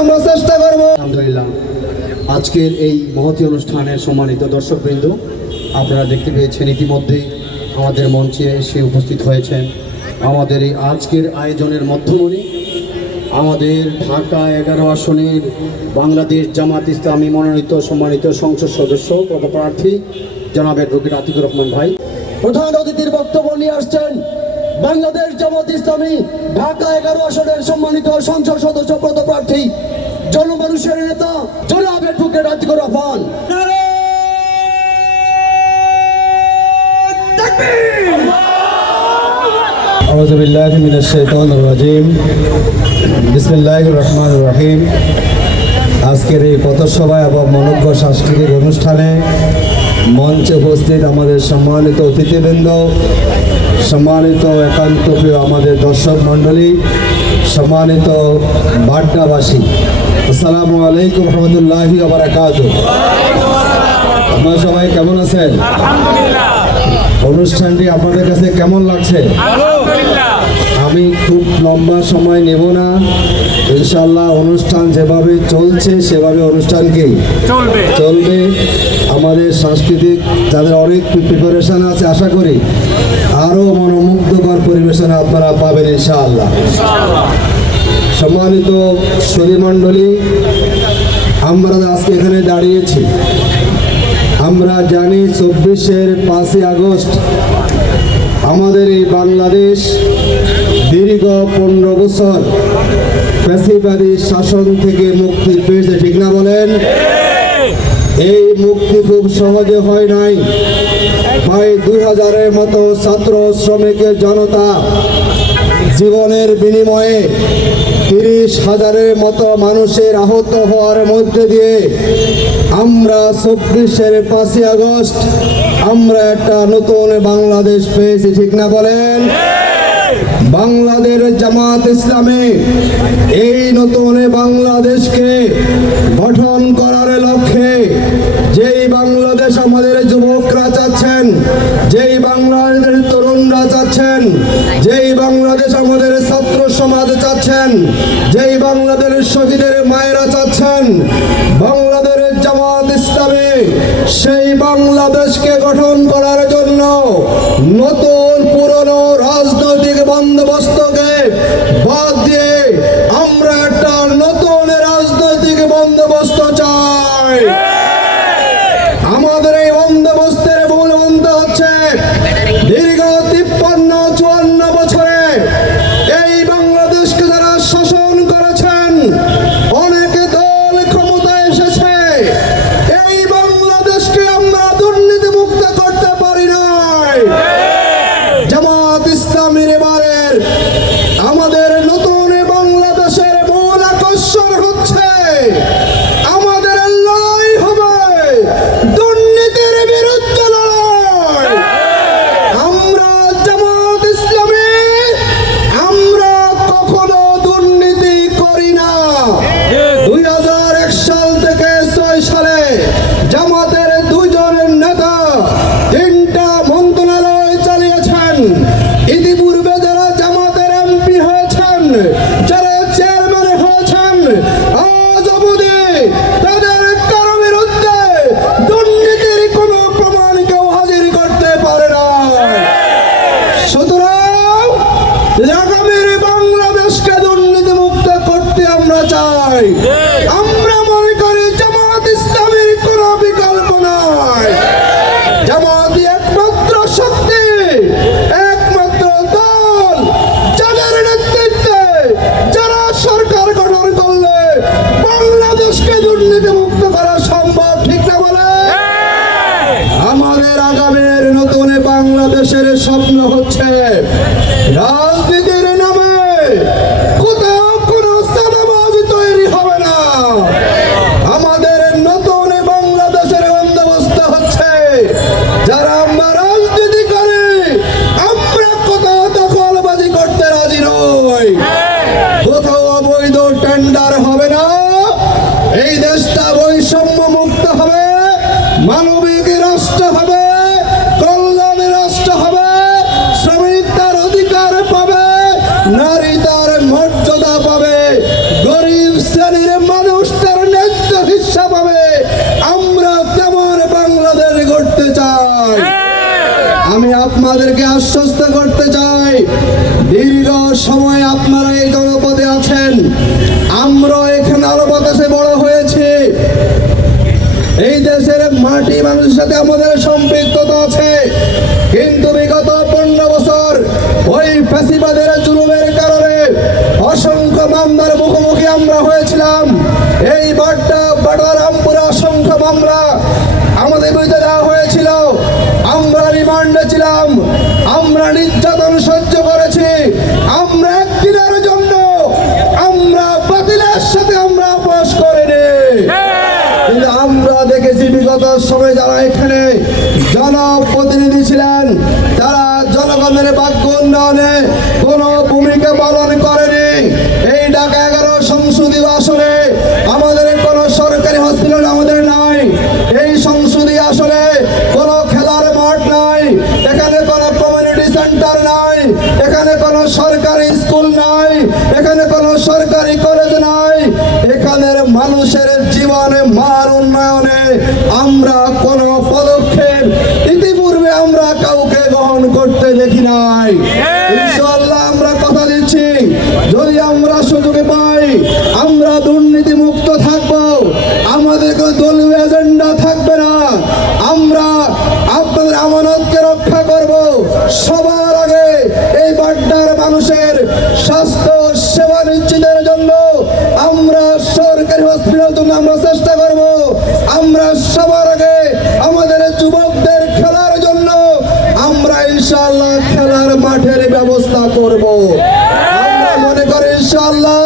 আমরা চেষ্টা করব। আলহামদুলিল্লাহ, আজকের এই মহতী অনুষ্ঠানের সম্মানিত দর্শকবৃন্দ, আপনারা দেখতে পেয়েছেন ইতিমধ্যেই আমাদের মঞ্চে এসে উপস্থিত হয়েছেন আমাদের এই আজকের আয়োজনের মধ্যমণি, আমাদের ঢাকা 11 আসনের বাংলাদেশ জামাত ইসলামী মনোনীত সম্মানিত সংসদ সদস্য পদপ্রার্থী জনাব অ্যাডভোকেট আতিকুর রহমান ভাই প্রধান অতিথির বক্তব্য নিয়ে আসছেন। বাংলাদেশ জামাত ইসলামী ঢাকা 11 আসনের সম্মানিত সংসদ সদস্য পদপ্রার্থী জনমানুষের নেতা জনাব অ্যাডভোকেট আতিকুর রহমান। আউযু বিল্লাহি মিনাশ শাইতানির রাজিম। বিসমিল্লাহির রহমানির রহিম। আজকের এই পথসভা এবং মনোজ্ঞ সাংস্কৃতিক অনুষ্ঠানে মঞ্চে উপস্থিত আমাদের সম্মানিত অতিথিবৃন্দ, সম্মানিত একান্ত প্রিয় আমাদের দর্শক মণ্ডলী, সম্মানিত বাড্ডাবাসী, আসসালামু আলাইকুম রহমতুল্লাহি ওয়া বারাকাতুহু। আপনারা সবাই কেমন আছেন? অনুষ্ঠানটি আপনাদের কাছে কেমন লাগছে? আমি খুব লম্বা সময় নেব না, ইনশাআল্লাহ অনুষ্ঠান যেভাবে চলছে সেভাবে অনুষ্ঠানকে চলবে। আমাদের সাংস্কৃতিক যাদের অনেক প্রিপারেশন আছে, আশা করি আরও মনোমুগ্ধকর পরিবেশনা আপনারা পাবেন ইনশাআল্লাহ। সম্মানিত সুধীমণ্ডলী, আমরা আজকে এখানে দাঁড়িয়েছি, আমরা জানি 24-এর 5ই আগস্ট আমাদের এই বাংলাদেশ দীর্ঘ 15 বছর ফ্যাসিবাদী শাসন থেকে মুক্তি পেয়েছে, ঠিক না বলেন? এই মুক্তি খুব সহজে হয় নাই। প্রায় 2000-এর মতো ছাত্র শ্রমিকের জনতা জীবনের বিনিময়ে 30,000-এর মতো মানুষের আহত হওয়ার মধ্যে দিয়ে আমরা 24-এর 5ই আগস্ট আমরা একটা নতুন বাংলাদেশ পেয়েছি, ঠিক না বলেন? বাংলাদেশ জামাত ইসলামী এই নতুন বাংলাদেশকে গঠন করার লক্ষ্যে যেই বাংলাদেশ আমাদের যুবকরা চাচ্ছেন, যেই বাংলাদেশের তরুণরা চাচ্ছেন, যেই বাংলাদেশ আমাদের ছাত্র সমাজ চাচ্ছেন, যেই বাংলাদেশের শহীদের মায়েরা চাচ্ছেন, বাংলাদেশ জামাত ইসলামী সেই বাংলাদেশকে গঠন করার জন্য নতুন পুরনো রাজনৈতিক বন্দোবস্তকে বাদ দিয়ে আমরা একটা নতুন রাজনৈতিক বন্দোবস্ত চাই। আমাদের এই বন্দোবস্তের মূল মন্ত্র হচ্ছে দীর্ঘ 53-54 বছরে এই বাংলাদেশকে যারা শাসন করেছেন, অনেক দল ক্ষমতায় এসেছে, এই বাংলাদেশকে আমরা দুর্নীতি মুক্ত করতে পারি নাই। জামাত ইসলামীর এবারের আমাদের নতুন বাংলাদেশের মূল আকর্ষণ হচ্ছে আমাদের লড়াই হবে দুর্নীতির বিরুদ্ধে লড়াই। আমরা জামাত ইসলামী আমরা কখনো দুর্নীতি করি না। 2001 সাল থেকে 6 সালে জামাতের 2 জন নেতা 3টা মন্ত্রণালয় চালিয়েছেন। ইতিপূর্বে যারা জামাতের এমপি হয়েছেন, যারা চেয়ারম্যান হয়েছেন, আজ অবধি তাদের কারো বিরুদ্ধে দুর্নীতির কোনো প্রমাণ কেউ হাজির করতে পারে না। সুতরাং আগামীর বাংলাদেশকে দুর্নীতি মুক্ত করতে আমরা চাই। আমরা মনে করি জামাত ইসলামীর কোনো বিকল্প নাই। জামাতই একমাত্র শক্তি, একমাত্র দল যাদের নেতৃত্বে যারা সরকার গঠন করলে বাংলাদেশকে দুর্নীতি মুক্ত করা সম্ভব, ঠিক না বলে? আমাদের আগামীর নতুন বাংলাদেশের স্বপ্ন হচ্ছে রাজনীতির নামে কোথাও কোনো চাঁদাবাজ তৈরি হবে না। আমাদের নতুন বাংলাদেশের বন্দোবস্ত হচ্ছে যারা আমরা রাজনীতি করি, আমরা কোথাও দখলবাজি করতে রাজি নই, কোথাও অবৈধ টেন্ডার হবে না। এই দেশটা বৈষম্য মুক্ত হবে, মানবিক রাষ্ট্র হবে, কল্যাণ রাষ্ট্র হবে, শ্রমিক তার অধিকার পাবে, নারী তার মর্যাদা পাবে, গরিব শ্রেণীর আশ্বস্ত করতে চাই, দীর্ঘ সময় আপনারা এই জনপদে আছেন, আমরা এখানে আরো বাতাসে বড় হয়েছি। এই দেশের মাটি মানুষের সাথে আমাদের সম্পৃক্ততা আছে, কিন্তু বিগত 15 বছর ওই ফ্যাসিবাদের জুলুমের কারণে অসংখ্য মামলার মুখোমুখি আমরা হয়েছিলাম। এই বাটারামপুরে অসংখ্য মামলা আমাদের বিরুদ্ধে দেওয়া হয়েছিল, আমরা রিমান্ডে ছিলাম, আমরা নির্যাতন সহ্য করেছি, আমরা একদিনের জন্য আমরা বাতিলের সাথে আমরা আপোষ করিনি। কিন্তু আমরা দেখেছি বিগত সময়ে যারা এখানে জনপ্রতিনিধি ছিলেন, তারা জনগণের ভাগ্য উন্নয়নে কোনো ভূমিকা পালন করেনি। এই ঢাকা 11 সংসদীয় আসনে আমাদের কোনো সরকারি হসপিটাল আমাদের নাই, এই সংসদীয় আসনে কোনো খেলার মাঠ নাই, এখানে কোনো কমিউনিটি সেন্টার নাই, এখানে কোনো সরকারি স্কুল নাই, এখানে কোনো সরকারি কলেজ নাই। এখানের মানুষের জীবনে মান উন্নয়নে আমরা কোনো পদক্ষেপ ইতিপূর্বে আমরা কাউকে গ্রহণ করতে দেখি নাই। ইনশাআল্লাহ আমরা কথা দিচ্ছি, যদি আমরা সুযোগে পাই আমরা দুর্নীতি মুক্ত থাকবো, আমাদের কোনো দলীয় এজেন্ডা থাকবে না, আমরা আপনাদের আমানতকে রক্ষা করব। সবার আগে এই বাড্ডার মানুষের স্বাস্থ্য সেবা নিশ্চিতের জন্য আমরা সরকারি হসপিটাল জন্য আমরা চেষ্টা করব। আমরা সবার আগে আমাদের যুবকদের খেলার জন্য আমরা ইনশাআল্লাহ খেলার মাঠের ব্যবস্থা করব। আমরা মনে করি ইনশাআল্লাহ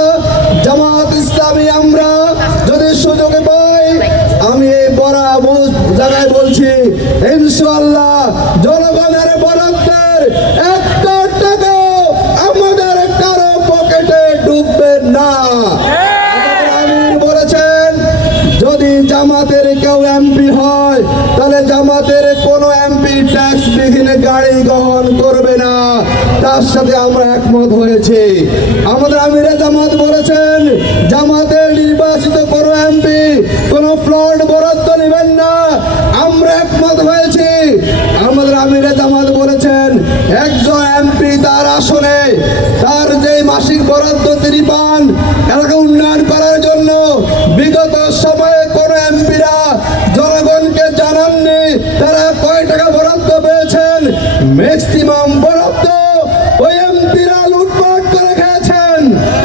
জামাত ইসলামী আমরা যদি সুযোগ পাই, আমি এই বড় জায়গায় বলছি ইনশাআল্লাহ জনগণের বরাদ্দের একটা টাকা আমাদের কারো পকেটে ডুববে না। আমির বলেছেন যদি জামাতের কেউ এমপি হয় তাহলে জামাতের কোনো এমপি ট্যাক্স বিহীন গাড়ি গ্রহণ করবে না, তার সাথে আমরা একমত হয়েছি। আমাদের আমিরে জামাত বলেছেন জামাতের নির্বাচিত কোনো এমপি কোনো প্লট বরাদ্দ নেবেন না, আমরা একমত হয়েছি। আমাদের আমিরে জামাত বলেছেন একজন এমপি তার আসনে তার যে মাসিক বরাদ্দ তিনি পান এলাকা উন্নয়ন করার জন্য, বিগত সময়ে কোনো এমপিরা জনগণকে জানাননি তারা কয় টাকা বরাদ্দ পেয়েছেন। ম্যাক্সিমাম বরাদ্দ ওই এমপিরা লুটপাট করে খেয়েছেন,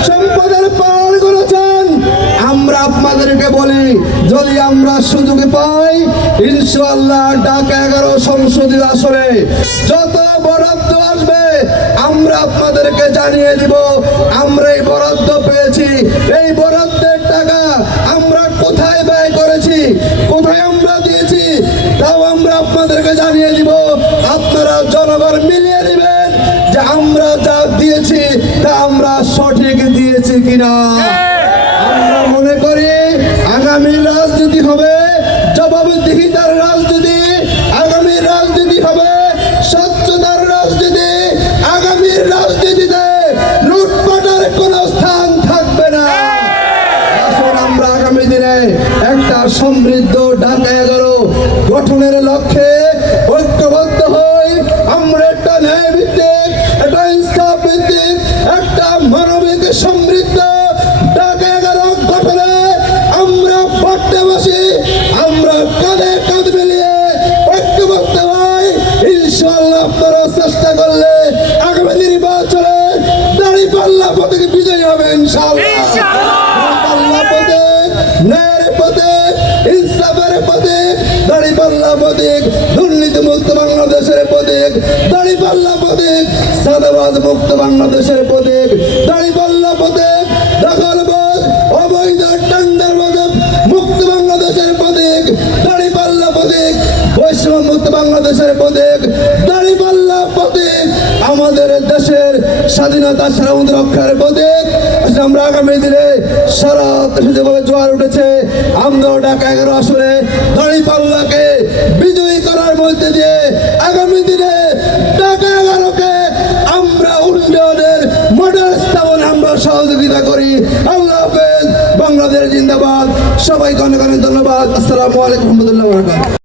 সম্পদের পাহাড় করেছেন। আমরা আপনাদেরকে বলি যদি আমরা সুযোগ পাই ইনশাআল্লাহ ঢাকা 11 সংসদীয় আসনে যত বরাদ্দ আসবে আমরা আপনাদেরকে জানিয়ে দিব আমরা এই বরাদ্দ পেয়েছি, এই বরাদ্দের টাকা আমরা কোথায় ব্যয় করেছি, কোথায় আমরা দিয়েছি তাও আমরা আপনাদেরকে জানিয়ে দিব। আপনারা জনগণ মিলিয়ে নেবেন যে আমরা যা দিয়েছি তা আমরা সঠিক দিয়েছি কিনা। আমরা মনে করি আগামী রাজনীতি হবে জবাবদিহিতার রাজনীতি, আগামী রাজনীতি হবে স্বচ্ছতার রাজনীতি, আগামীর রাজনীতিতে লুটপাটের কোনো স্থান থাকবে না। আসুন আমরা আগামী দিনে একটা সমৃদ্ধ ঢাকা 11 গঠনের লক্ষ্যে ঐক্যবদ্ধ হই। আমরা একটা ন্যায় ভিত্তিক, একটা ইনসাফ ভিত্তিক, একটা মানবিক সমৃদ্ধ ঢাকা 11 গঠনে আমরা পড়তে বসি, আমরা কাঁধে কাঁধ মিলিয়ে ঐক্যবদ্ধ হই। ইনশাআল্লাহ আপনারা চেষ্টা করলে আগামী নির্বাচনে দাঁড়িপাল্লা পথে বিজয়ী হবে ইনশাআল্লাহ। দাঁড়িপাল্লা পথে ন্যায়ের পথে ইনসাফের পথে, দাঁড়িপাল্লা পথে দুর্নীতি মুক্ত বাংলাদেশের পথে, দাঁড়িপাল্লা পথে সাদাবাজ মুক্ত বাংলাদেশের পথে, দাঁড়িপাল্লা পথে দখলবাজ অবৈধ টেন্ডারবাজ মুক্ত বাংলাদেশের পথে, দাঁড়িপাল্লা পথে বৈষম্য মুক্ত বাংলাদেশের পথে, দাঁড়িপাল্লা পথে আমাদের দেশের স্বাধীনতা সার্বভৌমত্ব রক্ষার পথে। আমরা আগামী দিনে সারা দেশে যেভাবে জোয়ার উঠেছে আমরা ঢাকা 11 আসনে দাঁড়িপাল্লাকে বিজয়ী করার মধ্যে দিয়ে আগামী দিনে ঢাকা 11কে আমরা উন্নয়নের মডেল স্থাপনে আমরা সহযোগিতা করি। আল্লাহ হাফেজ, বাংলাদেশ জিন্দাবাদ। সবাইকে অনেক অনেক ধন্যবাদ। আসসালামু আলাইকুম ওয়া রাহমাতুল্লাহি ওয়া বারাকাতুহু।